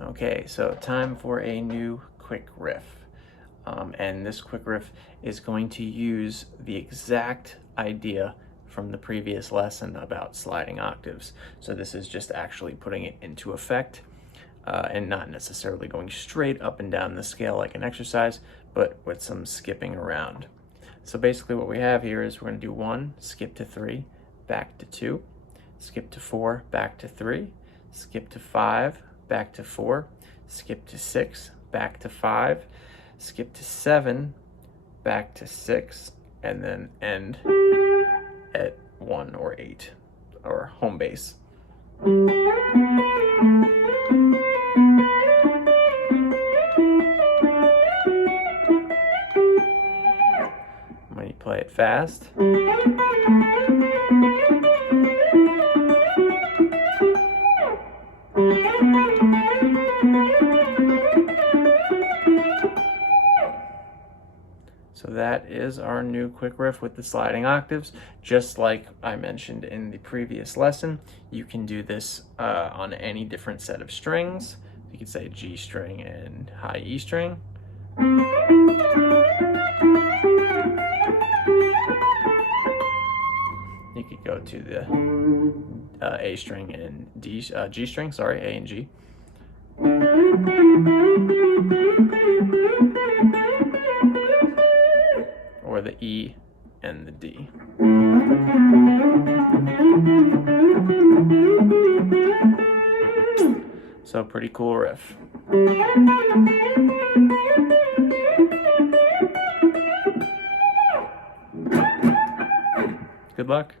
Okay, so time for a new quick riff. And this quick riff is going to use the exact idea from the previous lesson about sliding octaves. So this is just actually putting it into effect and not necessarily going straight up and down the scale like an exercise, but with some skipping around. So basically what we have here is we're going to do 1, skip to 3, back to 2, skip to 4, back to 3, skip to 5, back to 4, skip to 6, back to 5, skip to 7, back to 6, and then end at 1 or 8, or home base. When you play it fast, so that is our new quick riff with the sliding octaves. Just like I mentioned in the previous lesson, you can do this on any different set of strings. You could say G string and high E string. You could go to the A string and G string, sorry, A and G. Or the E and the D. So pretty cool riff. Good luck.